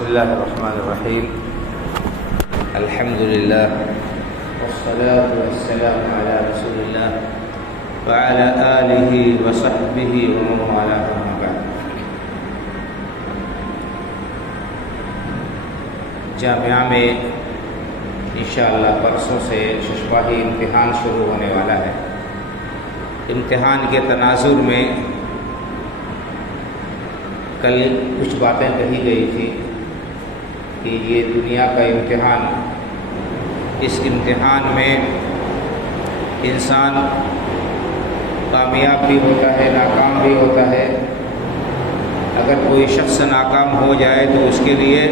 بسم الله الرحمن الرحيم. الحمد لله والصلاة والسلام على رسول الله وعلى آله وصحبه ومن والاه أما بعد. جامعہ میں انشاءاللہ پرسوں سے ششواہی امتحان شروع ہونے والا ہے. امتحان کے تناظر میں کل کچھ باتیں کہی گئی تھی کہ یہ دنیا کا امتحان، اس امتحان میں انسان کامیاب بھی ہوتا ہے، ناکام بھی ہوتا ہے. اگر کوئی شخص ناکام ہو جائے تو اس کے لیے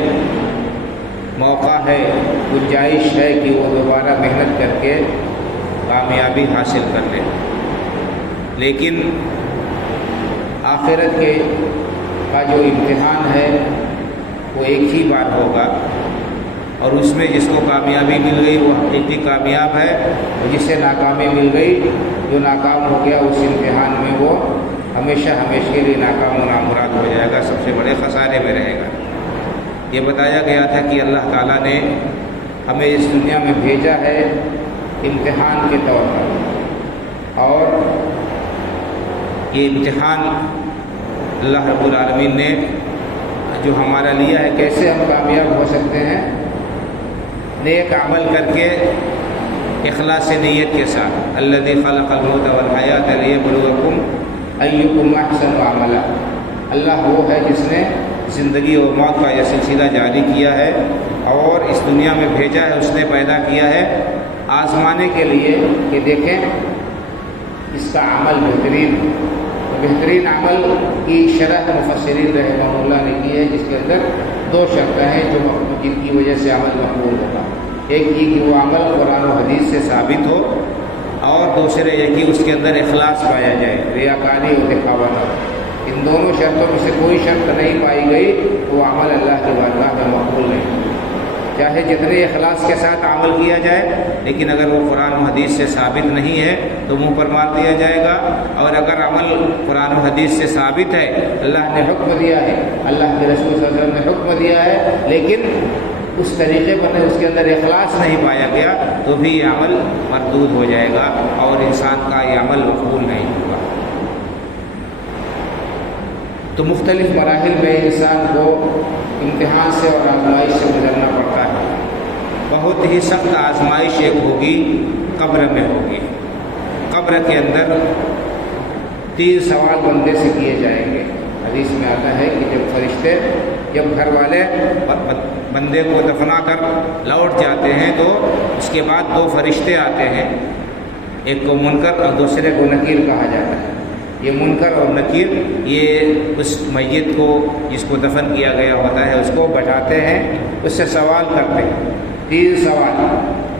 موقع ہے، گنجائش ہے کہ وہ دوبارہ محنت کر کے کامیابی حاصل کر لے. لیکن آخرت کے کا جو امتحان ہے وہ ایک ہی بار ہوگا، اور اس میں جس کو کامیابی مل گئی وہ حقیقی کامیاب ہے، اور جسے ناکامی مل گئی، جو ناکام ہو گیا اس امتحان میں وہ ہمیشہ کے لیے ناکام و نامراد ہو جائے گا، سب سے بڑے خسارے میں رہے گا. یہ بتایا گیا تھا کہ اللہ تعالیٰ نے ہمیں اس دنیا میں بھیجا ہے امتحان کے طور پر، اور یہ امتحان اللہ رب العالمین نے جو ہمارا لیا ہے، کیسے ہم کامیاب ہو سکتے ہیں؟ نیک عمل کر کے، اخلاص نیت کے ساتھ. الذی خلق الموت والحیات لیبلوکم ایکم احسن عملا. اللہ وہ ہے جس نے زندگی اور موت کا یہ سلسلہ جاری کیا ہے اور اس دنیا میں بھیجا ہے. اس نے پیدا کیا ہے آزمانے کے لیے کہ دیکھیں اس کا عمل بہترین عمل کی شرح مفسرین رحمہ اللہ نے کی ہے، جس کے اندر دو شرطیں ہیں جن کی وجہ سے عمل مقبول ہوگا. ایک یہ کہ وہ عمل قرآن و حدیث سے ثابت ہو، اور دوسرے یہ کہ اس کے اندر اخلاص پایا جائے، ریاکاری اور دکھاوا نہ. ان دونوں شرطوں میں سے کوئی شرط نہیں پائی گئی تو وہ عمل اللہ کی بارگاہ میں مقبول نہیں. چاہے جتنے اخلاص کے ساتھ عمل کیا جائے، لیکن اگر وہ قرآن و حدیث سے ثابت نہیں ہے تو منہ پر مار دیا جائے گا. اور اگر عمل قرآن و حدیث سے ثابت ہے، اللہ نے حکم دیا ہے، اللہ کے رسول صلی اللہ علیہ وسلم نے حکم دیا ہے، لیکن اس طریقے پر اس کے اندر اخلاص نہیں پایا گیا، تو بھی یہ عمل مردود ہو جائے گا اور انسان کا یہ عمل مقبول نہیں ہوگا. تو مختلف مراحل میں انسان کو امتحان سے اور آزمائش سے گزرنا پڑتا ہے. بہت ہی سخت آزمائش ایک ہوگی، قبر میں ہوگی. قبر کے اندر 3 سوال بندے سے کیے جائیں گے. حدیث میں آتا ہے کہ جب گھر والے بندے کو دفنا کر لوٹ جاتے ہیں تو اس کے بعد 2 فرشتے آتے ہیں، ایک کو منکر اور دوسرے کو نکیر کہا جاتا ہے. یہ منکر اور نکیر یہ اس میت کو جس کو دفن کیا گیا ہوتا ہے اس کو بٹھاتے ہیں، اس سے سوال کرتے ہیں. 3 سوال.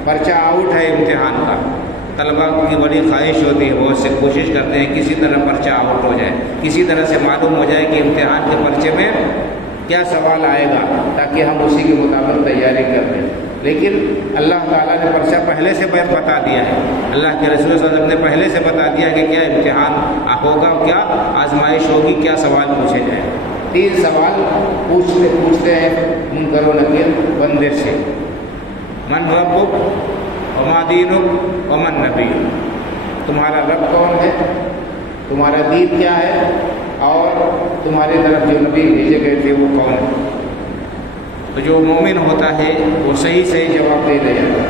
پرچہ آؤٹ ہے امتحان کا. طلباء کی بڑی خواہش ہوتی ہے، وہ سے کوشش کرتے ہیں کسی طرح پرچہ آؤٹ ہو جائے، کسی طرح سے معلوم ہو جائے کہ امتحان کے پرچے میں کیا سوال آئے گا، تاکہ ہم اسی کے مطابق تیاری کر لیں. لیکن اللہ تعالیٰ نے پرچہ پہلے سے بتا دیا ہے، اللہ کے رسول صلی اللہ علیہ وسلم نے پہلے سے بتا دیا کہ کیا امتحان ہوگا، کیا آزمائش ہوگی، کیا سوال پوچھے جائیں. 3 سوال پوچھتے ہیں منکر و نکیر بندے سے. من ربک وما دینک ومن نبیک. تمہارا رب کون ہے، تمہارا دین کیا ہے، اور تمہارے طرف جو نبی بھیجے گئے تھے وہ کون ہے. تو جو مومن ہوتا ہے وہ صحیح جواب دے جاتا ہے.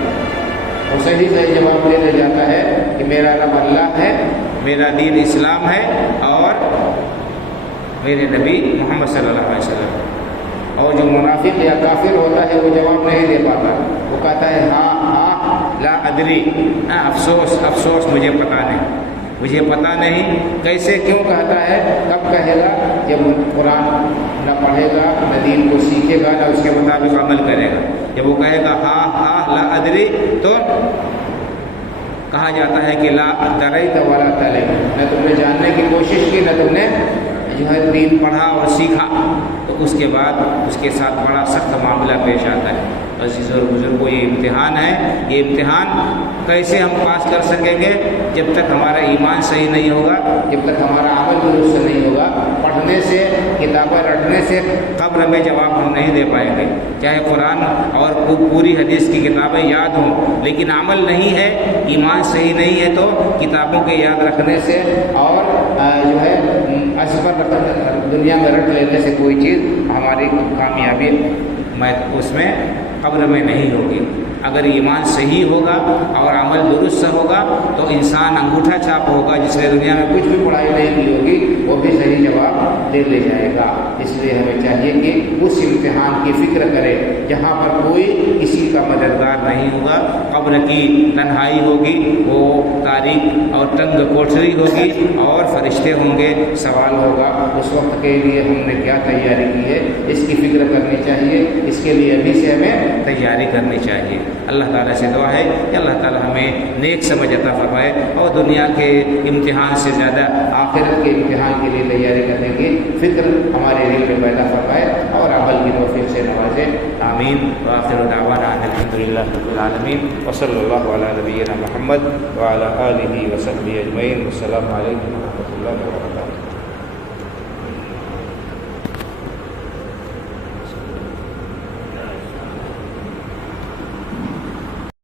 وہ صحیح جواب دے جاتا ہے کہ میرا رب اللہ ہے، میرا دین اسلام ہے، اور میرے نبی محمد صلی اللہ علیہ وسلم. اور جو منافق یا کافر ہوتا ہے وہ جواب نہیں دے پاتا. وہ کہتا ہے ہاں لا ادری، افسوس مجھے پتہ نہیں. کیسے، کیوں کہتا ہے، کب کہے گا؟ جب قرآن نہ پڑھے گا، نہ دین کو سیکھے گا، نہ اس کے مطابق عمل کرے گا. جب وہ کہے گا ہاں لا ادری، تو کہا جاتا ہے کہ لا ادریت ولا تلیت. نہ تم نے جاننے کی کوشش کی، نہ تم نے جو ہے دین پڑھا اور سیکھا. تو اس کے بعد اس کے ساتھ بڑا سخت معاملہ پیش آتا ہے۔ عزیز اور بزرگوں، یہ امتحان ہے، یہ امتحان کیسے ہم پاس کر سکیں گے؟ جب تک ہمارا ایمان صحیح نہیں ہوگا، جب تک ہمارا عمل درست نہیں ہوگا۔ پڑھنے سے، کتابیں رٹنے سے قبر میں جواب ہم نہیں دے پائیں گے، چاہے قرآن اور پوری حدیث کی کتابیں یاد ہوں، لیکن عمل نہیں ہے، ایمان صحیح نہیں ہے، تو کتابوں کے یاد رکھنے سے اور جو ہے ازبر دنیا میں رٹ لینے سے کوئی چیز ہماری کامیابی اس میں قبر میں نہیں ہوگی۔ اگر ایمان صحیح ہوگا اور عمل درست ہوگا تو انسان انگوٹھا چھاپ ہوگا، جس نے دنیا میں کچھ بھی پڑھائی نہیں کی ہوگی وہ بھی صحیح جواب دے لے جائے گا۔ اس لیے ہمیں چاہیے کہ اس امتحان کی فکر کرے جہاں پر کوئی کسی کا مددگار نہیں ہوگا، قبر کی تنہائی ہوگی، وہ تاریک اور تنگ کوٹھری ہوگی اور فرشتے ہوں گے، سوال ہوگا اس وقت کے لیے ہم نے کیا تیاری کی ہے، اس کی فکر کرنی چاہیے، اس کے لیے ابھی سے ہمیں تیاری کرنی چاہیے۔ اللہ تعالیٰ سے دعا ہے کہ اللہ تعالیٰ ہمیں نیک سمجھ عطا فرمائے اور دنیا کے امتحان سے زیادہ آخرت کے امتحان کے لیے تیاری کرنے کی فکر ہمارے دل میں پیدا فرمائے اور عمل کی توفیق سے نوازے۔ آمین۔ وآخر دعوانا ان الحمدللہ رب العالمین وصلی اللہ علی نبینا محمد وعلی آلہ وصحبہ اجمعین۔ والسلام علیکم ورحمۃ اللہ وبرکاتہ۔